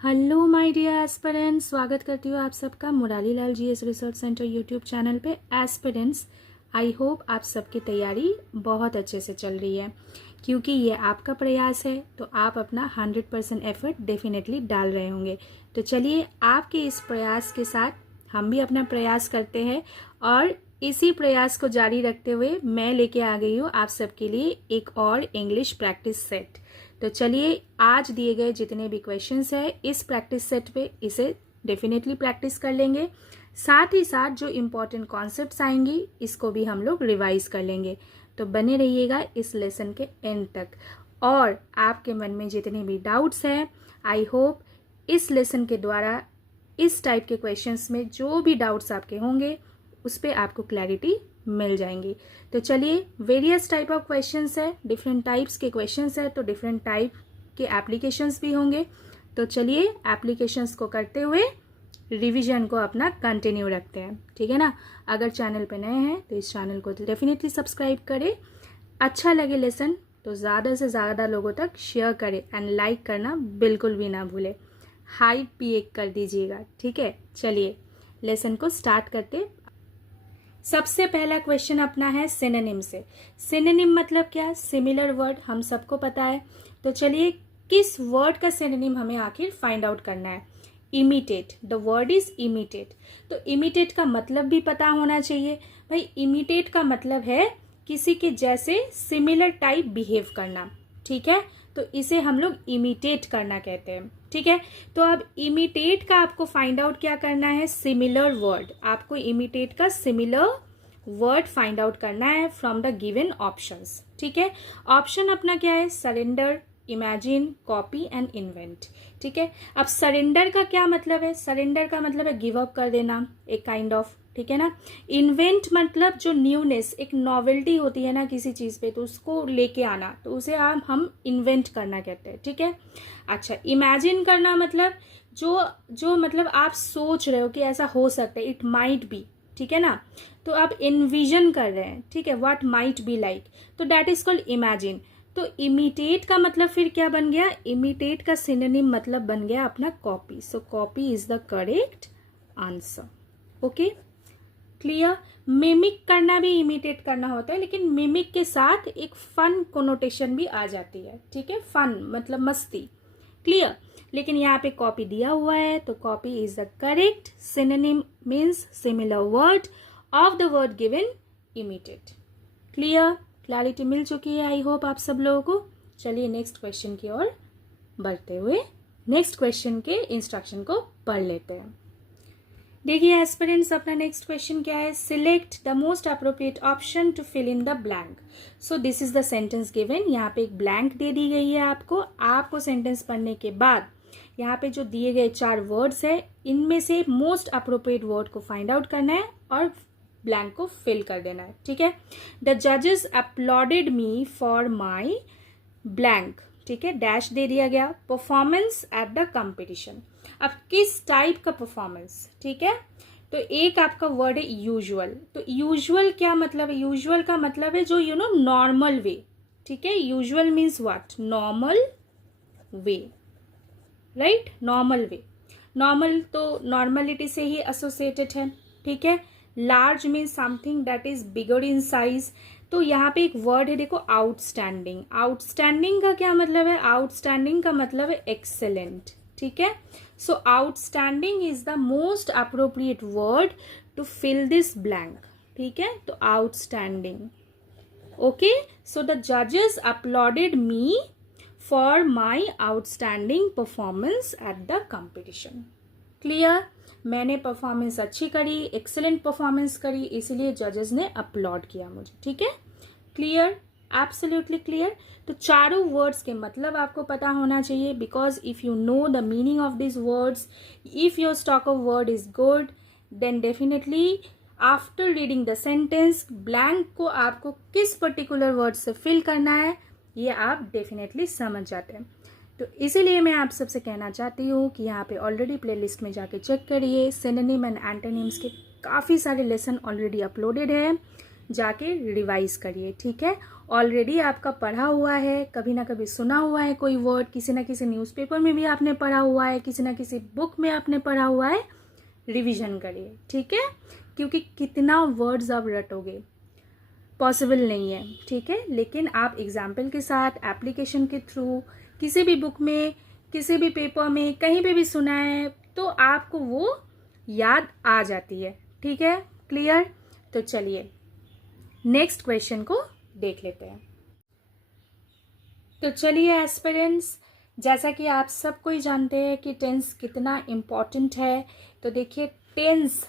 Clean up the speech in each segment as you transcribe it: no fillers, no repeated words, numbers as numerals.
Hello my dear aspirants, स्वागत करती हूँ आप सबका Murari Lal GS research centre YouTube channel पे। एस्पिरेंट्स, आई होप आप सबकी तैयारी बहुत अच्छे से चल रही है, क्योंकि ये आपका प्रयास है तो आप अपना 100% एफर्ट डेफिनेटली डाल रहे होंगे। तो चलिए, आपके इस प्रयास के साथ हम भी अपना प्रयास करते हैं और इसी प्रयास को जारी रखते हुए मैं लेके आ गई हूँ आप सबके लिए एक और इंग्लिश प्रैक्टिस सेट। तो चलिए, आज दिए गए जितने भी क्वेश्चंस है इस प्रैक्टिस सेट पे इसे डेफिनेटली प्रैक्टिस कर लेंगे। साथ ही साथ जो इम्पोर्टेंट कॉन्सेप्ट्स आएंगी इसको भी हम लोग रिवाइज कर लेंगे। तो बने रहिएगा इस लेसन के एंड तक। और आपके मन में जितने भी डाउट्स हैं, आई होप इस लेसन के द्वारा इस टाइप के क्वेश्चंस में जो भी डाउट्स आपके होंगे उस पर आपको क्लैरिटी मिल जाएंगी। तो चलिए, वेरियस टाइप ऑफ क्वेश्चंस है, डिफरेंट टाइप्स के क्वेश्चंस है, तो डिफरेंट टाइप के एप्लीकेशंस भी होंगे। तो चलिए, एप्लीकेशंस को करते हुए रिवीजन को अपना कंटिन्यू रखते हैं, ठीक है ना। अगर चैनल पे नए हैं तो इस चैनल को डेफिनेटली सब्सक्राइब करें। अच्छा लगे लेसन तो ज़्यादा से ज़्यादा लोगों तक शेयर करें एंड लाइक करना बिल्कुल भी ना भूलें। हाइप भी एक कर दीजिएगा, ठीक है। चलिए, लेसन को स्टार्ट करते। सबसे पहला क्वेश्चन अपना है सिनोनिम से। सिनोनिम मतलब क्या? सिमिलर वर्ड, हम सबको पता है। तो चलिए, किस वर्ड का सिनोनिम हमें आखिर फाइंड आउट करना है। Imitate, the word is imitate. तो इमिटेट का मतलब भी पता होना चाहिए भाई। इमिटेट का मतलब है किसी के जैसे सिमिलर टाइप बिहेव करना, ठीक है। तो इसे हम लोग इमिटेट करना कहते हैं, ठीक है। तो अब इमिटेट का आपको फाइंड आउट क्या करना है? Similar word. आपको इमिटेट का सिमिलर वर्ड फाइंड आउट करना है फ्रॉम द गिवन ऑप्शंस, ठीक है। ऑप्शन अपना क्या है? Surrender, imagine, copy and invent, ठीक है। अब सरेंडर का क्या मतलब है? सरेंडर का मतलब है गिव अप कर देना, एक काइंड ऑफ, ठीक है ना। इन्वेंट मतलब जो न्यूनेस, एक नॉवेल्टी होती है ना किसी चीज पे, तो उसको लेके आना, तो उसे हम इन्वेंट करना कहते हैं, ठीक है। अच्छा, इमेजिन करना मतलब जो मतलब आप सोच रहे हो कि ऐसा हो सकता है, इट माइट बी, ठीक है ना। तो आप इन्विजन कर रहे हैं, ठीक है, व्हाट माइट बी लाइक, तो दैट इज कॉल्ड इमेजिन। तो इमिटेट का मतलब फिर क्या बन गया? इमिटेट का सिनोनिम मतलब बन गया अपना copy. So copy is the correct answer. Okay, clear. Mimic करना भी इमिटेट करना होता है, लेकिन मिमिक के साथ एक फन कोनोटेशन भी आ जाती है, ठीक है। फन मतलब मस्ती, क्लियर। लेकिन यहाँ पे कॉपी दिया हुआ है, तो copy is the correct synonym, means similar word of the word given imitate. Clear, clarity मिल चुकी है आई होप आप सब लोगों को। चलिए, नेक्स्ट क्वेश्चन की ओर बढ़ते हुए नेक्स्ट क्वेश्चन के इंस्ट्रक्शन को पढ़ लेते हैं। देखिए एस्पिरेंट्स, अपना नेक्स्ट क्वेश्चन क्या है? Select the most appropriate option to fill in the blank. So this is the sentence given. यहाँ पे एक ब्लैंक दे दी गई है आपको सेंटेंस पढ़ने के बाद यहाँ पे जो दिए गए 4 वर्ड्स है, इनमें से मोस्ट अप्रोप्रिएट वर्ड को फाइंड आउट करना है और ब्लैंक को फिल कर देना है, ठीक है। द जजेस applauded me for my blank, ठीक है, डैश दे दिया गया, परफॉर्मेंस एट द कंपटीशन। अब किस टाइप का परफॉर्मेंस, ठीक है। तो एक आपका वर्ड है यूजुअल। तो यूजुअल क्या मतलब है? यूजुअल का मतलब है जो नॉर्मल वे, ठीक है। Usual means what? Normal way, right, normal way. Normal तो नॉर्मलिटी से ही एसोसिएटेड है, ठीक है। Large means something that is bigger in size. तो यहाँ पे एक वर्ड है, देखो, आउटस्टैंडिंग। आउटस्टैंडिंग का क्या मतलब है? आउटस्टैंडिंग का मतलब है एक्सेलेंट, ठीक है। So outstanding is the most appropriate word to fill this blank, ठीक है। तो आउटस्टैंडिंग, ओके। सो द जजेस applauded me for my outstanding performance at the competition. Clear, मैंने परफॉर्मेंस अच्छी करी, एक्सेलेंट परफॉर्मेंस करी, इसलिए जजेस ने अपलॉड किया मुझे, ठीक है। Clear, absolutely clear. तो चारों वर्ड्स के मतलब आपको पता होना चाहिए, because if you know the meaning of this words, if your stock of word is good, then definitely after reading the sentence, blank को आपको किस पर्टिकुलर वर्ड से फिल करना है ये आप डेफिनेटली समझ जाते हैं। तो इसीलिए मैं आप सबसे कहना चाहती हूँ कि यहाँ पे ऑलरेडी प्लेलिस्ट में जाके चेक करिए। सिनोनिम एंड एंटोनिम्स के काफ़ी सारे लेसन ऑलरेडी अपलोडेड है, जाके रिवाइज करिए, ठीक है। ऑलरेडी आपका पढ़ा हुआ है, कभी ना कभी सुना हुआ है कोई वर्ड, किसी ना किसी न्यूज़पेपर में भी आपने पढ़ा हुआ है, किसी ना किसी बुक में आपने पढ़ा हुआ है, रिवीजन करिए, ठीक है। क्योंकि कितना वर्ड्स आप रटोगे, पॉसिबल नहीं है, ठीक है। लेकिन आप एग्जाम्पल के साथ, एप्लीकेशन के थ्रू, किसी भी बुक में, किसी भी पेपर में, कहीं पे भी सुना है तो आपको वो याद आ जाती है, ठीक है। क्लियर। तो चलिए नेक्स्ट क्वेश्चन को देख लेते हैं। तो चलिए एस्पिरेंट्स, जैसा कि आप सब कोई जानते हैं कि टेंस कितना इम्पॉर्टेंट है, तो देखिए टेंस,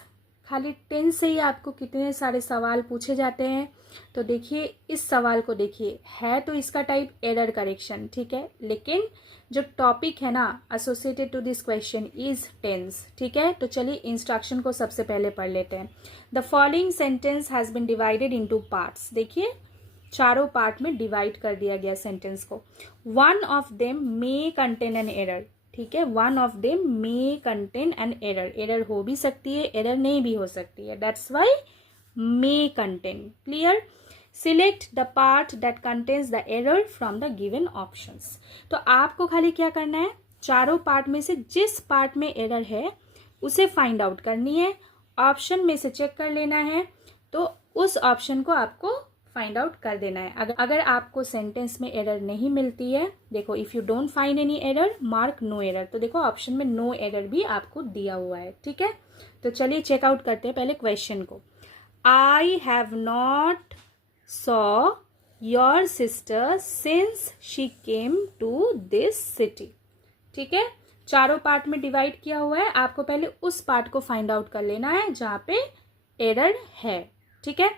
खाली टेंस से ही आपको कितने सारे सवाल पूछे जाते हैं। तो देखिए इस सवाल को देखिए, है तो इसका टाइप एरर करेक्शन, ठीक है, लेकिन जो टॉपिक है ना associated to this question is tense, ठीक है। तो चलिए इंस्ट्रक्शन को सबसे पहले पढ़ लेते हैं। The following sentence has been divided into parts. देखिए चारों पार्ट में डिवाइड कर दिया गया सेंटेंस को। One of them may contain an error, ठीक है, one of them may contain an error, error हो भी सकती है, एरर नहीं भी हो सकती है, that's why may contain. Clear. Select the part that contains the error from the given options. तो आपको खाली क्या करना है, चारों पार्ट में से जिस पार्ट में एरर है उसे फाइंड आउट करनी है, ऑप्शन में से चेक कर लेना है, तो उस ऑप्शन को आपको फाइंड आउट कर देना है। अगर आपको सेंटेंस में एरर नहीं मिलती है, देखो if you don't find any error mark no error, तो देखो ऑप्शन में नो एरर भी आपको दिया हुआ है, ठीक है। तो चलिए चेकआउट करते हैं पहले क्वेश्चन को। I have not saw your sister since she came to this city, ठीक है। चारों पार्ट में डिवाइड किया हुआ है, आपको पहले उस पार्ट को फाइंड आउट कर लेना है जहां पे एरर है, ठीक है।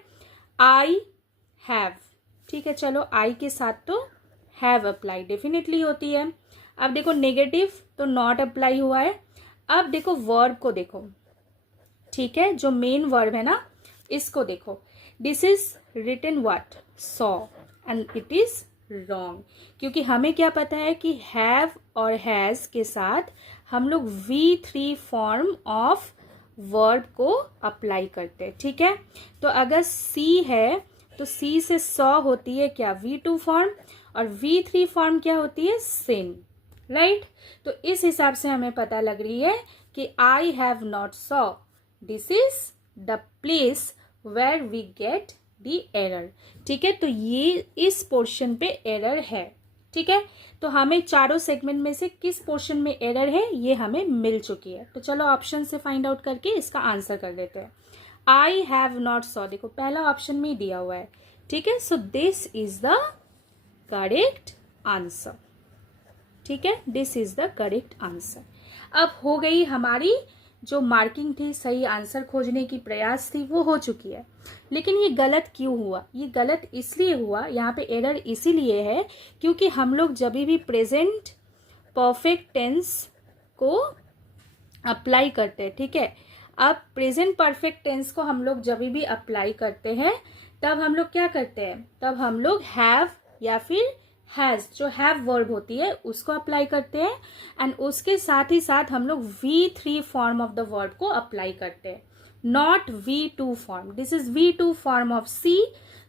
आई हैव, ठीक है, चलो आई के साथ तो हैव अप्लाई डेफिनेटली होती है। अब देखो नेगेटिव तो नॉट अप्लाई हुआ है। अब देखो वर्ब को देखो, ठीक है, जो मेन वर्ब है ना इसको देखो, this is written what, saw, and it is wrong, क्योंकि हमें क्या पता है कि हैव और हैज के साथ हम लोग V3 फॉर्म ऑफ वर्ब को अप्लाई करते हैं, ठीक है। तो अगर सी है तो सी से सॉ होती है क्या, V2 फॉर्म, और V3 फॉर्म क्या होती है, सिन, राइट। तो इस हिसाब से हमें पता लग रही है कि I have not saw, this is the place where we get the error, ठीक है। तो ये इस पोर्शन पे एरर है, ठीक है। तो हमें चारों सेगमेंट में से किस पोर्शन में एरर है ये हमें मिल चुकी है। तो चलो ऑप्शन से फाइंड आउट करके इसका आंसर कर देते हैं। आई हैव नॉट सॉ, देखो पहला ऑप्शन में दिया हुआ है, ठीक है। So this is the correct answer, ठीक है, this is the correct answer. अब हो गई हमारी जो मार्किंग थी, सही आंसर खोजने की प्रयास थी, वो हो चुकी है। लेकिन ये गलत क्यों हुआ, ये गलत इसलिए हुआ, यहाँ पे एरर इसीलिए है क्योंकि हम लोग जब भी प्रेजेंट परफेक्ट टेंस को अप्लाई करते हैं, ठीक है। अब प्रेजेंट परफेक्ट टेंस को हम लोग जब भी अप्लाई करते हैं तब हम लोग क्या करते हैं, तब हम लोग हैव या फिर हैज, जो हैव वर्ब होती है उसको अप्लाई करते हैं, एंड उसके साथ ही साथ हम लोग V3 form of the verb को अप्लाई करते हैं, not V2 form. This is V2 form of C,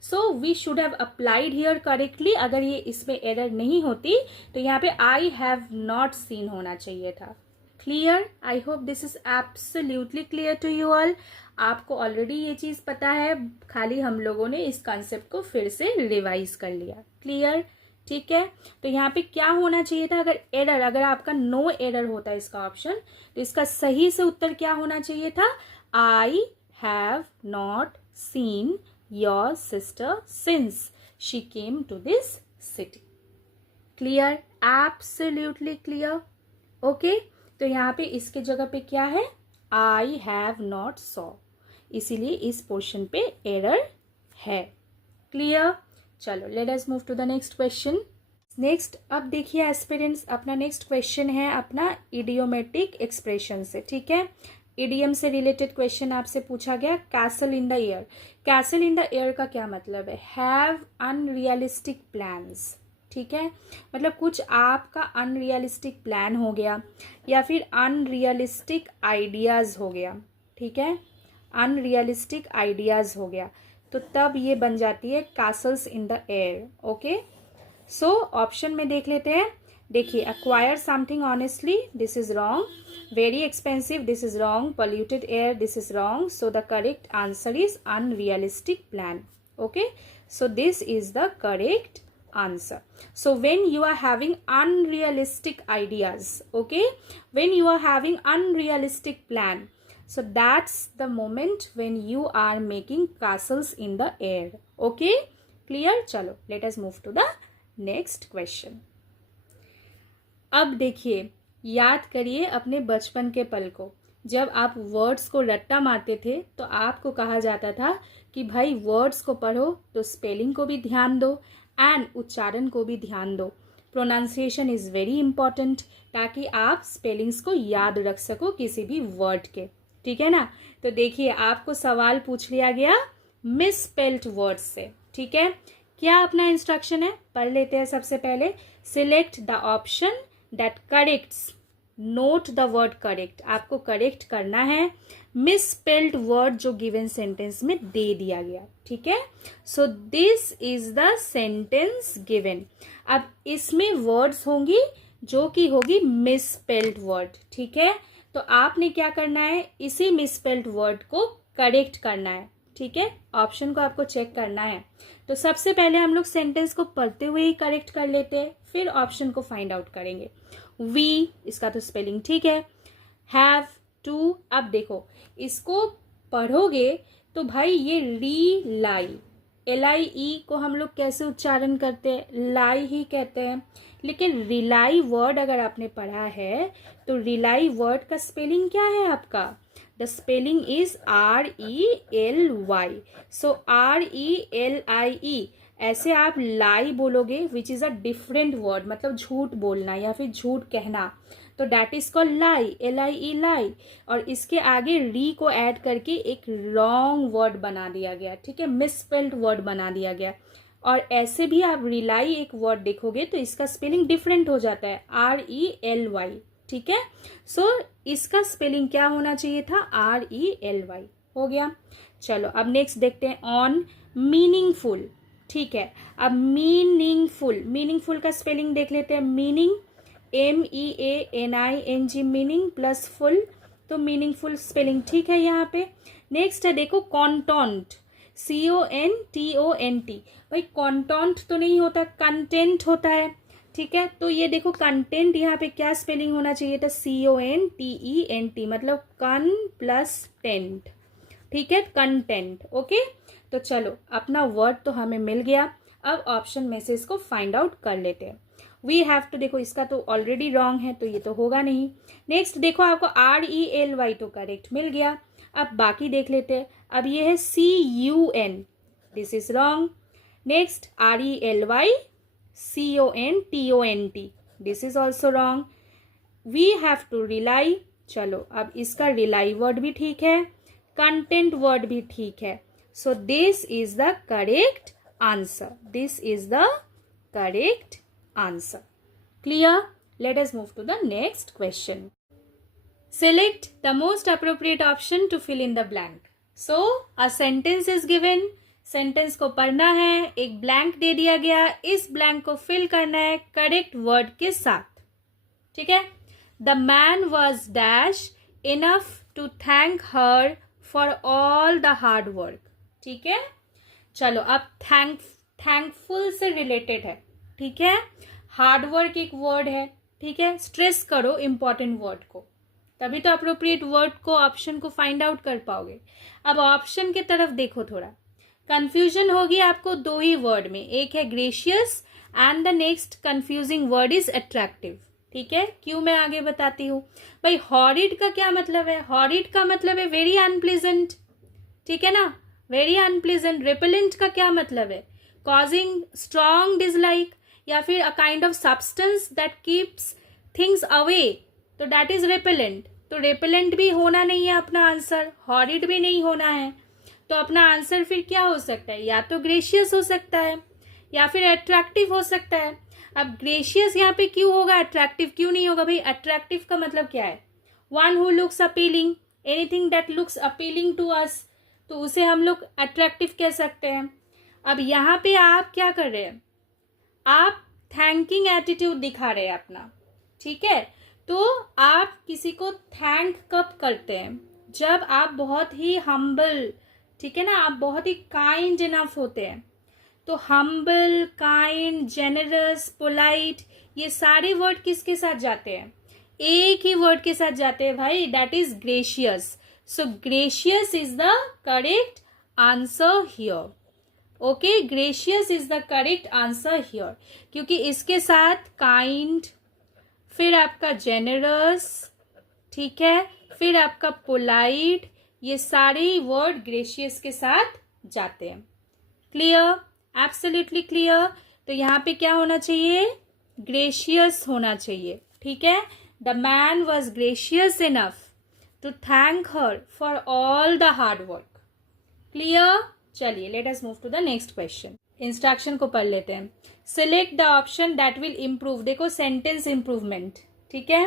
so we should have applied here correctly. अगर ये इसमें एरर नहीं होती तो यहाँ पे आई हैव नॉट सीन होना चाहिए था। Clear, I hope this is absolutely clear to you all. आपको ऑलरेडी ये चीज पता है, खाली हम लोगों ने इस कॉन्सेप्ट को फिर से रिवाइज कर लिया। क्लियर, ठीक है। तो यहाँ पे क्या होना चाहिए था, अगर एरर, अगर आपका नो एरर होता है इसका ऑप्शन, तो इसका सही से उत्तर क्या होना चाहिए था, I have not seen your sister since she came to this city. Clear, absolutely clear, okay. तो यहाँ पे इसके जगह पे क्या है, आई हैव नॉट सॉ, इसीलिए इस पोर्शन पे एरर है। क्लियर, चलो let us move to the next question. Next अब देखिए एस्पिरेंट्स, अपना नेक्स्ट क्वेश्चन है अपना इडियोमेटिक एक्सप्रेशन से, ठीक है। इडियम से रिलेटेड क्वेश्चन आपसे पूछा गया, castle in the air. Castle in the air का क्या मतलब है, हैव अनरियलिस्टिक प्लान्स, ठीक है, मतलब कुछ आपका अनरियलिस्टिक प्लान हो गया या फिर अनरियलिस्टिक आइडियाज हो गया, ठीक है, अनरियलिस्टिक आइडियाज हो गया, तो तब ये बन जाती है castles in the air. Okay, so option में देख लेते हैं. देखिए, acquire something honestly, this is wrong. Very expensive, this is wrong. Polluted air, this is wrong. So the correct answer is unrealistic plan. Okay, so this is the correct answer. So when you are having unrealistic ideas, okay, when you are having unrealistic plan, so that's the moment when you are making castles in the air. Okay, clear? चलो, let us move to the next question. अब देखिए, याद करिए अपने बचपन के पल को. जब आप वर्ड्स को रट्टा मारते थे तो आपको कहा जाता था कि भाई वर्ड्स को पढ़ो तो स्पेलिंग को भी ध्यान दो एंड उच्चारण को भी ध्यान दो. प्रोनाउंसिएशन इज़ वेरी इंपॉर्टेंट, ताकि आप स्पेलिंग्स को याद रख सको किसी भी वर्ड के. ठीक है ना. तो देखिए, आपको सवाल पूछ लिया गया मिसस्पेल्ड वर्ड्स से. ठीक है, क्या अपना इंस्ट्रक्शन है, पढ़ लेते हैं. सबसे पहले, select the option that corrects. Note the word correct. आपको करेक्ट करना है मिसस्पेल्ड वर्ड जो गिवन सेंटेंस में दे दिया गया. ठीक है, so this is the sentence given. अब इसमें वर्ड्स होंगी जो कि होगी मिसस्पेल्ड वर्ड. ठीक है, तो आपने क्या करना है, इसी मिसस्पेल्ड वर्ड को करेक्ट करना है. ठीक है, ऑप्शन को आपको चेक करना है. तो सबसे पहले हम लोग सेंटेंस को पढ़ते हुए ही करेक्ट कर लेते हैं, फिर ऑप्शन को फाइंड आउट करेंगे. वी, इसका तो स्पेलिंग ठीक है. हैव टू, अब देखो इसको पढ़ोगे तो भाई ये री लाई, LIE को हम लोग कैसे उच्चारण करते हैं, लाई ही कहते हैं. लेकिन रिलाई वर्ड अगर आपने पढ़ा है तो रिलाई वर्ड का स्पेलिंग क्या है आपका, the spelling is RELY. So RELIE ऐसे आप लाई बोलोगे which is a different word, मतलब झूठ बोलना या फिर झूठ कहना, तो that is called lie, LIE लाई. और इसके आगे री को ऐड करके एक रॉन्ग वर्ड बना दिया गया. ठीक है, मिसस्पेल्ड वर्ड बना दिया गया. और ऐसे भी आप रिलाई एक वर्ड देखोगे तो इसका स्पेलिंग डिफरेंट हो जाता है, RELY. ठीक है, सो इसका स्पेलिंग क्या होना चाहिए था, RELY. हो गया. चलो अब नेक्स्ट देखते हैं ऑन मीनिंगफुल. ठीक है, अब मीनिंगफुल का स्पेलिंग देख लेते हैं. Meaning MEANING, meaning plus full, तो मीनिंगफुल स्पेलिंग ठीक है यहाँ पे. नेक्स्ट है देखो कॉन्टोंट, CONTONT. भाई कॉन्टोंट तो नहीं होता, कंटेंट होता है. ठीक है, तो ये देखो कंटेंट यहाँ पे क्या स्पेलिंग होना चाहिए था, CONTENT, मतलब कन प्लस टेंट. ठीक है, कंटेंट. ओके, तो चलो अपना वर्ड तो हमें मिल गया. अब ऑप्शन में से इसको फाइंड आउट कर लेते हैं. वी हैव टू, देखो इसका तो ऑलरेडी रॉन्ग है तो ये तो होगा नहीं. नेक्स्ट देखो आपको RELY तो करेक्ट मिल गया. अब बाकी देख लेते हैं. अब ये है CUN, this is wrong. Next RELY CONTONT, this is also wrong. We have to rely, चलो अब इसका रिलाई वर्ड भी ठीक है, कंटेंट वर्ड भी ठीक है. So this is the correct answer. This is the correct answer. Clear? Let us move to the next question. Select the most appropriate option to fill in the blank. So a sentence is given. Sentence को पढ़ना है, एक blank दे दिया गया, इस blank को fill करना है correct word के साथ. ठीक है, the man was dash enough to thank her for all the hard work. ठीक है, चलो अब thankful से related है. ठीक है, हार्ड वर्क एक वर्ड है. ठीक है, स्ट्रेस करो इंपॉर्टेंट वर्ड को, तभी तो अप्रोप्रिएट वर्ड को ऑप्शन को फाइंड आउट कर पाओगे. अब ऑप्शन की तरफ देखो, थोड़ा कंफ्यूजन होगी आपको दो ही वर्ड में, एक है gracious and the next confusing word is attractive. ठीक है, क्यों मैं आगे बताती हूँ. भाई हॉरिड का क्या मतलब है, हॉरिड का मतलब है वेरी अनप्लीजेंट. ठीक है ना, वेरी अनप्लीजेंट. रिपेलेंट का क्या मतलब है, कॉजिंग स्ट्रॉन्ग डिसलाइक या फिर a kind of substance that keeps things away, तो दैट इज रिपेलेंट. तो रिपेलेंट भी होना नहीं है अपना आंसर, हॉरिड भी नहीं होना है. तो अपना आंसर फिर क्या हो सकता है, या तो ग्रेशियस हो सकता है या फिर अट्रैक्टिव हो सकता है. अब ग्रेशियस यहाँ पे क्यों होगा, अट्रैक्टिव क्यों नहीं होगा. भाई अट्रैक्टिव का मतलब क्या है, one who looks appealing, anything that looks appealing to us. तो उसे हम लोग अट्रैक्टिव कह सकते हैं। अब यहाँ पे आप क्या कर रहे हैं, आप थैंकिंग एटीट्यूड दिखा रहे हैं अपना, ठीक है। तो आप किसी को थैंक कब करते हैं, जब आप बहुत ही हम्बल, ठीक है ना, आप बहुत ही काइंड इनफ होते हैं। तो हम्बल, काइंड, जेनरस, पोलाइट, ये सारे वर्ड किसके साथ जाते हैं, एक ही वर्ड के साथ जाते हैं भाई, that is gracious. So gracious is the correct answer here. Okay, gracious is the correct answer here, क्योंकि इसके साथ काइंड, फिर आपका जेनरस, ठीक है, फिर आपका पोलाइट, ये सारे वर्ड ग्रेशियस के साथ जाते हैं। Clear, absolutely clear. तो यहाँ पे क्या होना चाहिए, ग्रेशियस होना चाहिए, ठीक है। The man was gracious enough to thank her for all the hard work. Clear, चलिए let us move to the next question. Instruction को पढ़ लेते हैं। Select the option that will improve, देखो सेंटेंस इम्प्रूवमेंट, ठीक है।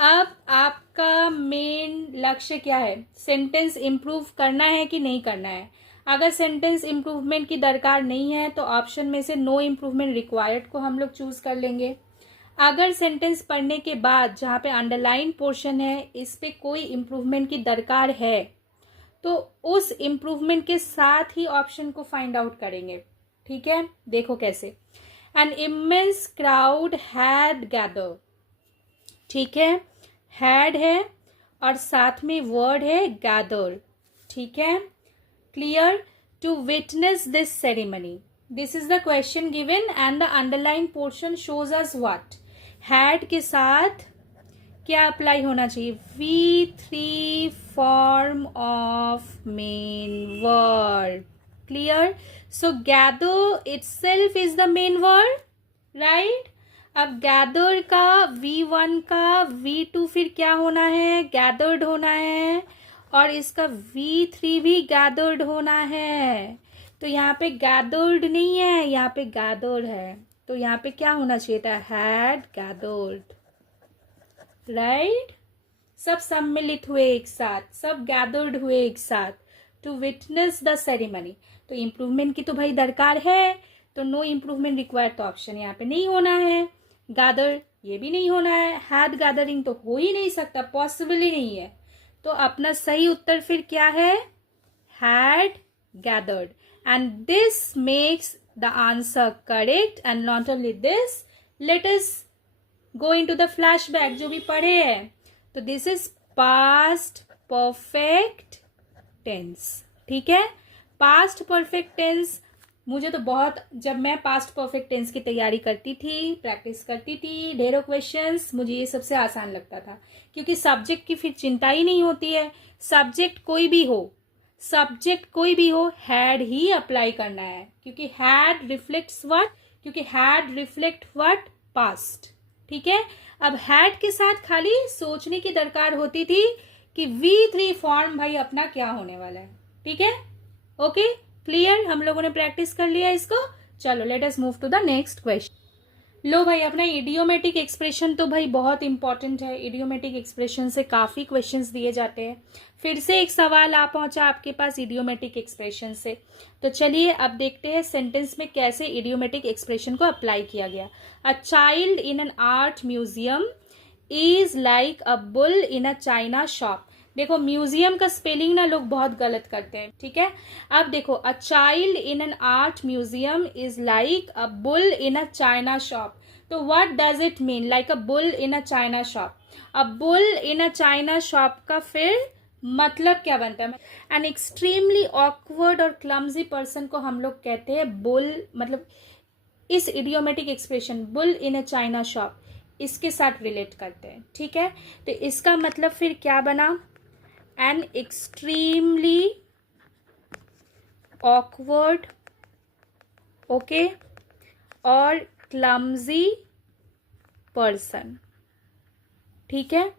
अब आपका मेन लक्ष्य क्या है, सेंटेंस इम्प्रूव करना है कि नहीं करना है। अगर सेंटेंस इम्प्रूवमेंट की दरकार नहीं है तो ऑप्शन में से नो इम्प्रूवमेंट रिक्वायर्ड को हम लोग चूज कर लेंगे। अगर सेंटेंस पढ़ने के बाद जहाँ पे अंडरलाइन पोर्शन है इस पे कोई इम्प्रूवमेंट की दरकार है तो उस इम्प्रूवमेंट के साथ ही ऑप्शन को फाइंड आउट करेंगे, ठीक है। देखो कैसे, an immense crowd had gather, ठीक है, हैड है और साथ में वर्ड है गैदर, ठीक है। Clear, to witness this ceremony, this is the question given and the underline portion shows us what, had के साथ क्या अप्लाई होना चाहिए, V3 form of main word. Clear, so gather itself is the main word, right. अब gather का V1 का V2 फिर क्या होना है, गैदर्ड होना है, और इसका V3 भी गैदर्ड होना है। तो यहाँ पे गैदर्ड नहीं है, यहाँ पे गैदर्ड है, तो यहाँ पे क्या होना चाहिए था, हैड गैदर्ड, राइट। सब सम्मिलित हुए एक साथ, सब गैदर्ड हुए एक साथ, टू विटनेस द सेरेमनी। तो इम्प्रूवमेंट की तो भाई दरकार है, तो नो इम्प्रूवमेंट रिक्वायर्ड, तो ऑप्शन यहाँ पे नहीं होना है। गैदर ये भी नहीं होना है, हैड गैदरिंग तो हो ही नहीं सकता, पॉसिबल ही नहीं है। तो अपना सही उत्तर फिर क्या है, had gathered, and this makes the answer correct. And not only this, let us go into the flashback जो भी पढ़े हैं। तो this is past perfect tense, ठीक है। पास्ट परफेक्ट टेंस, मुझे तो बहुत, जब मैं पास्ट परफेक्ट टेंस की तैयारी करती थी, प्रैक्टिस करती थी, ढेरों क्वेश्चंस, मुझे ये सबसे आसान लगता था, क्योंकि सब्जेक्ट की फिर चिंता ही नहीं होती है। सब्जेक्ट कोई भी हो, सब्जेक्ट कोई भी हो, हैड ही अप्लाई करना है, क्योंकि हैड रिफ्लेक्ट्स व्हाट, क्योंकि हैड रिफ्लेक्ट व्हाट, पास्ट, ठीक है। अब हैड के साथ खाली सोचने की दरकार होती थी कि V3 फॉर्म भाई अपना क्या होने वाला है, ठीक है। ओके, क्लियर, हम लोगों ने प्रैक्टिस कर लिया इसको। चलो let us move to the next question. लो भाई, अपना इडियोमेटिक एक्सप्रेशन तो भाई बहुत इंपॉर्टेंट है। इडियोमेटिक एक्सप्रेशन से काफी क्वेश्चंस दिए जाते हैं। फिर से एक सवाल आ पहुंचा आपके पास इडियोमेटिक एक्सप्रेशन से, तो चलिए अब देखते हैं सेंटेंस में कैसे इडियोमेटिक एक्सप्रेशन को अप्लाई किया गया। अ child in an art museum is like a bull in a china shop. देखो म्यूजियम का स्पेलिंग ना लोग बहुत गलत करते हैं, ठीक है। अब देखो, a child in an art museum is like a bull in a china shop. तो what does it mean, like a bull in a china shop. A bull in a china shop का फिर मतलब क्या बनता है, an extremely awkward और clumsy person को हम लोग कहते हैं बुल, मतलब इस idiomatic expression bull in a china shop इसके साथ रिलेट करते हैं, ठीक है। तो इसका मतलब फिर क्या बना, एन एक्सट्रीमली ऑकवर्ड, ओके, और क्लमजी पर्सन, ठीक है।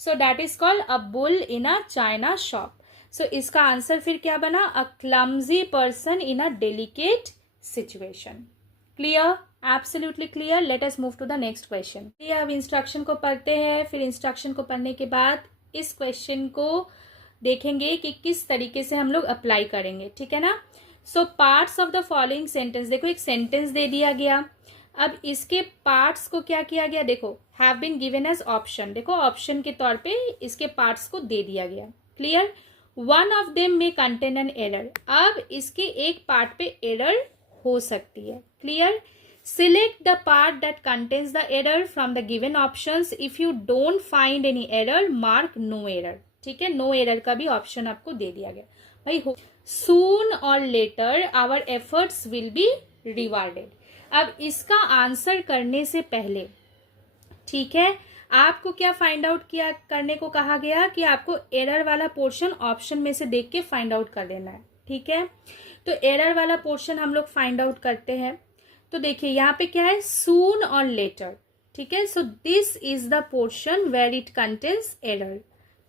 So that is called a bull in a china shop. So इसका आंसर फिर क्या बना, a clumsy person in a delicate situation. Clear, absolutely clear. Let us move to the next question. अब इंस्ट्रक्शन को पढ़ते हैं, फिर इंस्ट्रक्शन को पढ़ने के बाद इस क्वेश्चन को देखेंगे कि किस तरीके से हम लोग अप्लाई करेंगे, ठीक है ना। So parts of the following sentence, देखो एक सेंटेंस दे दिया गया, अब इसके पार्ट्स को क्या किया गया, देखो have been given as option, देखो ऑप्शन के तौर पे इसके पार्ट्स को दे दिया गया। क्लियर। वन ऑफ देम में कंटेन एन एरर, अब इसके एक पार्ट पे एरर हो सकती है। Clear. Select the part that contains the error from the given options, if you don't find any error mark no error, ठीक है, नो एरर का भी ऑप्शन आपको दे दिया गया। भाई हो soon or later our efforts will be rewarded. अब इसका आंसर करने से पहले, ठीक है, आपको क्या फाइंड आउट किया करने को कहा गया कि आपको एरर वाला पोर्शन ऑप्शन में से देख के फाइंड आउट कर देना है, ठीक है। तो एरर वाला पोर्शन हम लोग फाइंड आउट करते हैं। तो देखिए यहाँ पे क्या है, सून और लेटर, ठीक है। So this is the portion where it contains error,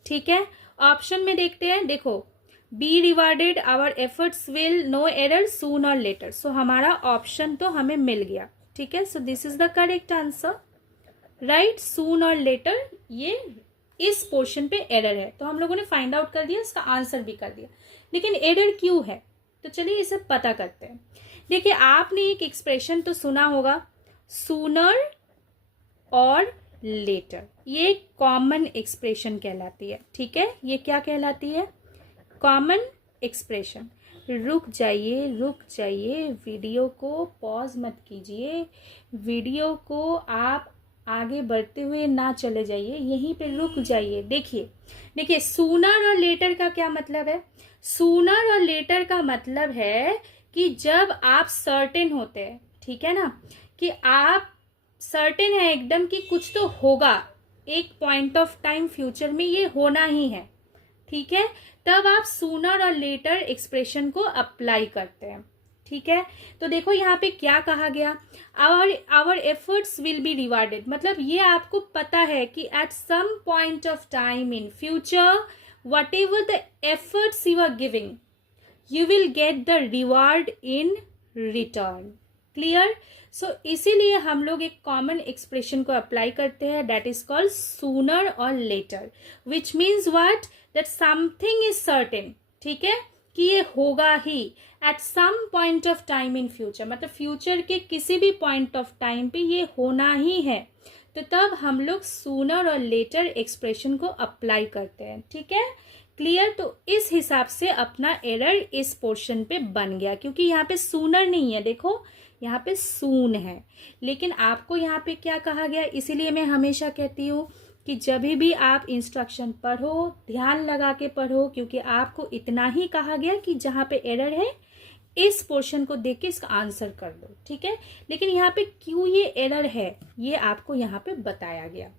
ठीक है। ऑप्शन में देखते हैं, देखो be rewarded our efforts will no error soon or later, सो हमारा ऑप्शन तो हमें मिल गया, ठीक है। So this is the correct answer, right. Soon or later ये इस पोर्शन पे एरर है, तो हम लोगों ने फाइंड आउट कर दिया, इसका आंसर भी कर दिया। लेकिन एरर क्यों है, तो चलिए इसे पता करते हैं। देखिए आपने एक एक्सप्रेशन तो सुना होगा, सूनर और लेटर, ये कॉमन एक्सप्रेशन कहलाती है, ठीक है। ये क्या कहलाती है, कॉमन एक्सप्रेशन। रुक जाइए, वीडियो को पॉज मत कीजिए, वीडियो को आप आगे बढ़ते हुए ना चले जाइए, यहीं पे रुक जाइए। देखिए सूनर और लेटर का क्या मतलब है, सूनर और लेटर का मतलब है कि जब आप सर्टेन होते हैं, ठीक है ना, कि आप सर्टेन है एकदम कि कुछ तो होगा, एक पॉइंट ऑफ टाइम फ्यूचर में ये होना ही है, ठीक है, तब आप सूनर और लेटर एक्सप्रेशन को अप्लाई करते हैं, ठीक है। तो देखो यहाँ पे क्या कहा गया, our efforts will be rewarded, मतलब ये आपको पता है कि at some point of time in future whatever the efforts you are giving you will get the reward in return. Clear. So इसीलिए हम लोग एक कॉमन एक्सप्रेशन को अप्लाई करते हैं, दैट इज कॉल्ड सूनर और later, which means what, that something is certain, ठीक है, कि ये होगा ही at some point of time in future, मतलब फ्यूचर के किसी भी पॉइंट ऑफ टाइम पे ये होना ही है, तो तब हम लोग सूनर और लेटर एक्सप्रेशन को अप्लाई करते हैं, ठीक है। क्लियर। तो इस हिसाब से अपना एरर इस पोर्शन पे बन गया, क्योंकि यहाँ पे सूनर नहीं है, देखो यहाँ पे सून है, लेकिन आपको यहाँ पे क्या कहा गया, इसीलिए मैं हमेशा कहती हूँ कि जब भी आप इंस्ट्रक्शन पढ़ो ध्यान लगा के पढ़ो, क्योंकि आपको इतना ही कहा गया कि जहाँ पे एरर है इस पोर्शन को देख के इसका आंसर कर दो, ठीक है। लेकिन यहाँ पे क्यों ये एरर है ये आपको यहाँ पे बताया गया।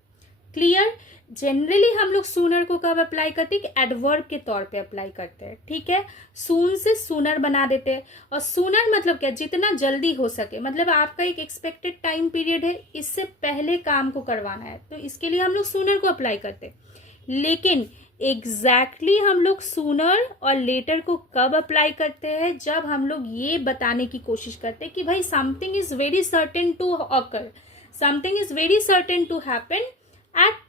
क्लियर। जनरली हम लोग सूनर को कब अप्लाई करते हैं, कि एडवर्ब के तौर पे अप्लाई करते हैं, ठीक है। सून से सूनर बना देते हैं, और सूनर मतलब क्या, जितना जल्दी हो सके, मतलब आपका एक एक्सपेक्टेड टाइम पीरियड है, इससे पहले काम को करवाना है, तो इसके लिए हम लोग सूनर को अप्लाई करते हैं। लेकिन एग्जैक्टली हम लोग सूनर और लेटर को कब अप्लाई करते हैं, जब हम लोग ये बताने की कोशिश करते हैं कि भाई something is very certain to occur, something is very certain to happen at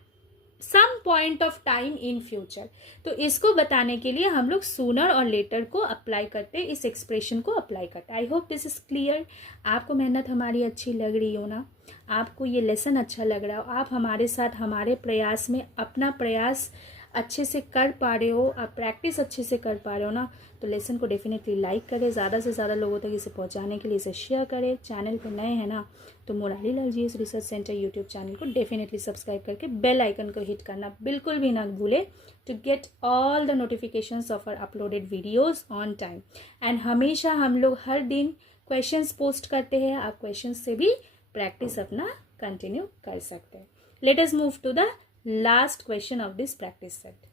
some point of time in future. तो इसको बताने के लिए हम लोग सूनर और लेटर को अप्लाई करते हैं, इस एक्सप्रेशन को अप्लाई करते हैं। आई होप दिस इज क्लियर। आपको मेहनत हमारी अच्छी लग रही हो ना, आपको ये लेसन अच्छा लग रहा हो, आप हमारे साथ हमारे प्रयास में अपना प्रयास अच्छे से कर पा रहे हो, आप प्रैक्टिस अच्छे से कर पा रहे हो ना, तो लेसन को डेफिनेटली लाइक करें, ज़्यादा से ज़्यादा लोगों तक इसे पहुंचाने के लिए इसे शेयर करें। चैनल पे नए हैं ना तो Murari Lal GS research centre YouTube channel को डेफिनेटली सब्सक्राइब करके बेल आइकन को हिट करना बिल्कुल भी ना भूले, to get all the notifications of our uploaded videos on time. And हमेशा हम लोग हर दिन क्वेश्चंस पोस्ट करते हैं, आप क्वेश्चंस से भी प्रैक्टिस अपना कंटिन्यू कर सकते हैं। Let us move to the last question of this practice set.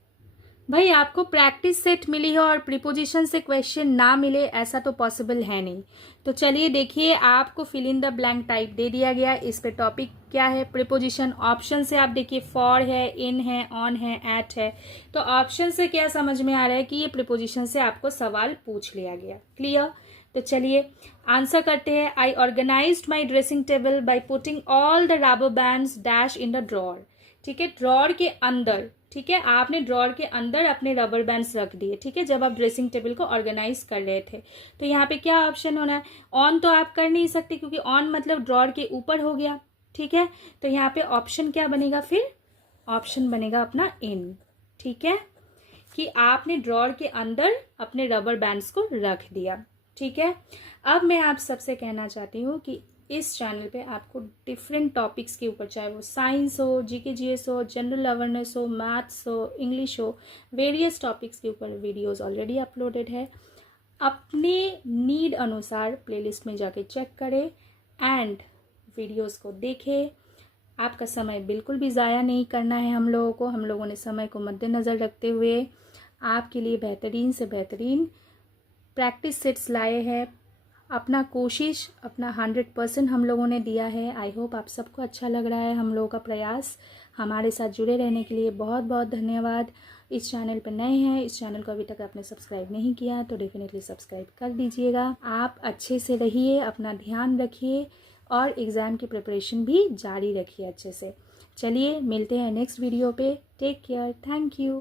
भाई आपको प्रैक्टिस सेट मिली है और प्रीपोजिशन से क्वेश्चन ना मिले, ऐसा तो पॉसिबल है नहीं। तो चलिए देखिए, आपको fill in the blank type दे दिया गया, इस पे टॉपिक क्या है, प्रीपोजिशन। ऑप्शन से आप देखिए फॉर है, इन है, ऑन है, एट है। तो ऑप्शन से क्या समझ में आ रहा है कि ये प्रीपोजिशन से आपको सवाल पूछ लिया गया। क्लियर। तो चलिए आंसर करते हैं। I organised my dressing table by putting all the rubber bands dash in the drawer. ठीक है, ड्रॉर के अंदर, ठीक है, आपने ड्रॉर के अंदर अपने रबर बैंड्स रख दिए, ठीक है, जब आप ड्रेसिंग टेबल को ऑर्गेनाइज कर रहे थे। तो यहाँ पे क्या ऑप्शन होना है, ऑन तो आप कर नहीं सकते क्योंकि ऑन मतलब ड्रॉर के ऊपर हो गया, ठीक है। तो यहाँ पे ऑप्शन क्या बनेगा, फिर ऑप्शन बनेगा अपना इन, ठीक है, कि आपने ड्रॉर के अंदर अपने रबर बैंड्स को रख दिया, ठीक है। अब मैं आप सबसे कहना चाहती हूँ कि इस चैनल पे आपको डिफरेंट टॉपिक्स के ऊपर, चाहे वो साइंस हो, जीके जीएस हो, जनरल अवेयरनेस हो, मैथ्स हो, इंग्लिश हो, वेरियस टॉपिक्स के ऊपर वीडियोस ऑलरेडी अपलोडेड है। अपने नीड अनुसार प्लेलिस्ट में जाके चेक करें एंड वीडियोस को देखें। आपका समय बिल्कुल भी ज़ाया नहीं करना है हम लोगों ने समय को मद्देनज़र रखते हुए आपके लिए बेहतरीन से बेहतरीन प्रैक्टिस सेट्स लाए हैं। अपना कोशिश, अपना 100% हम लोगों ने दिया है। आई होप आप सबको अच्छा लग रहा है हम लोगों का प्रयास। हमारे साथ जुड़े रहने के लिए बहुत बहुत धन्यवाद। इस चैनल पर नए हैं, इस चैनल को अभी तक आपने सब्सक्राइब नहीं किया तो डेफिनेटली सब्सक्राइब कर दीजिएगा। आप अच्छे से रहिए, अपना ध्यान रखिए और एग्ज़ाम की प्रिपरेशन भी जारी रखिए अच्छे से। चलिए मिलते हैं नेक्स्ट वीडियो पे। Take care, thank you.